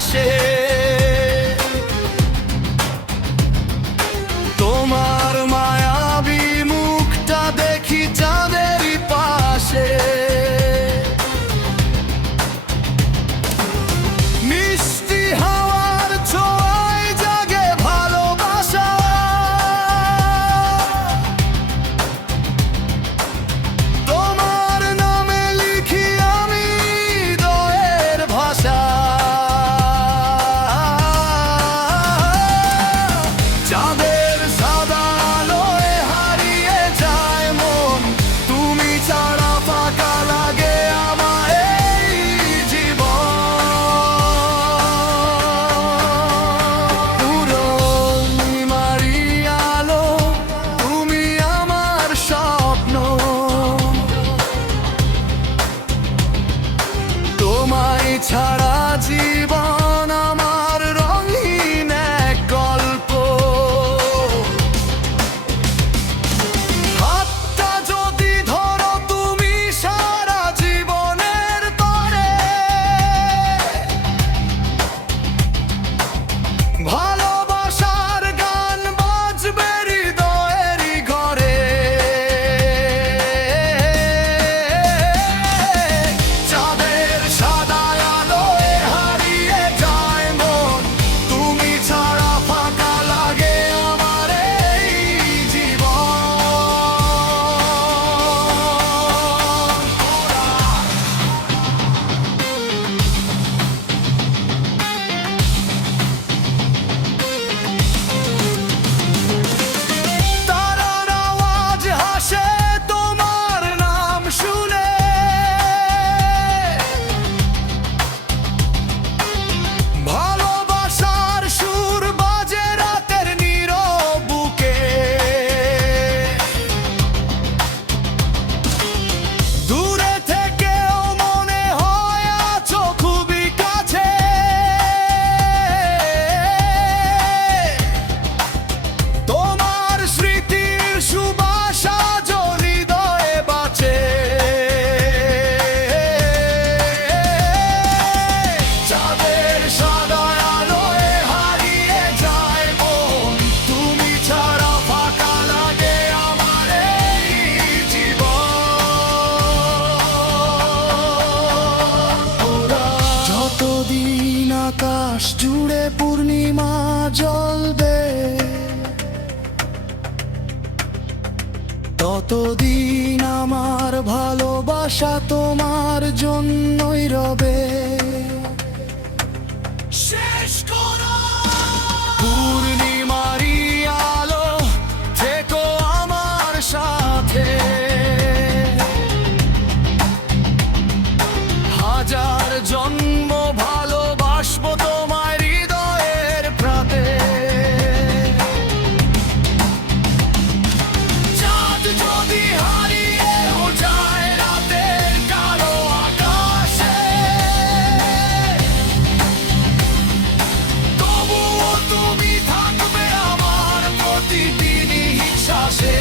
আসে। তোমার মায়াবী মুখটা দেখি চাঁদেরই পাশে। মিষ্টি হাওয়ার ছোঁয়ায় জাগে ভালোবাসা। তোমার নামে লিখি আমি হৃদয়ের ভাষা। চাঁদের সাদা আলোয় হারিয়ে যায় মন, তুমি ছাড়া ফাঁকা লাগে আমার এই জীবন। পূর্ণিমারি আলো তুমি আমার স্বপ্ন, তোমায় ছাড়া জীবন আমার রঙিন এক গল্প। হাতটা যদি ধরো তুমি সারা জীবনের তরে, ভালোবাসার গান বাজবে হৃদয়েরই ঘরে। চাঁদের সাদা আলোয় হারিয়ে যায় মন, তুমি ছাড়া ফাঁকা লাগে আমার এই জীবন। তারার আওয়াজ হাসে তোমার নাম শুনে। ভালোবাসার সুর বাজে রাতের নীরব বুকে। দূরে থেকেও মনে হয় আছো খুবই কাছে। তোমার স্মৃতির সুবাস আজ হৃদয়ে বাঁচে। চাঁদের সাদা আলোয় হারিয়ে যায় মন, তুমি ছাড়া ফাঁকা লাগে আমার এই জীবন। যতদিন আকাশ জুড়ে পূর্ণিমা জ্বলবে, ততদিন আমার ভালোবাসা তোমার জন্যই রবে। শেষ করো পূর্ণিমারি আলো, থেকো আমার সাথে। হাজার জন্ম ভালোবাসবো তোমার হৃদয়ের প্রাতে। চাঁদ যদি হারিয়েও যায় রাতের কালো আকাশে, তবুও তুমি থাকবে আমার প্রতিদিনই শ্বাসে।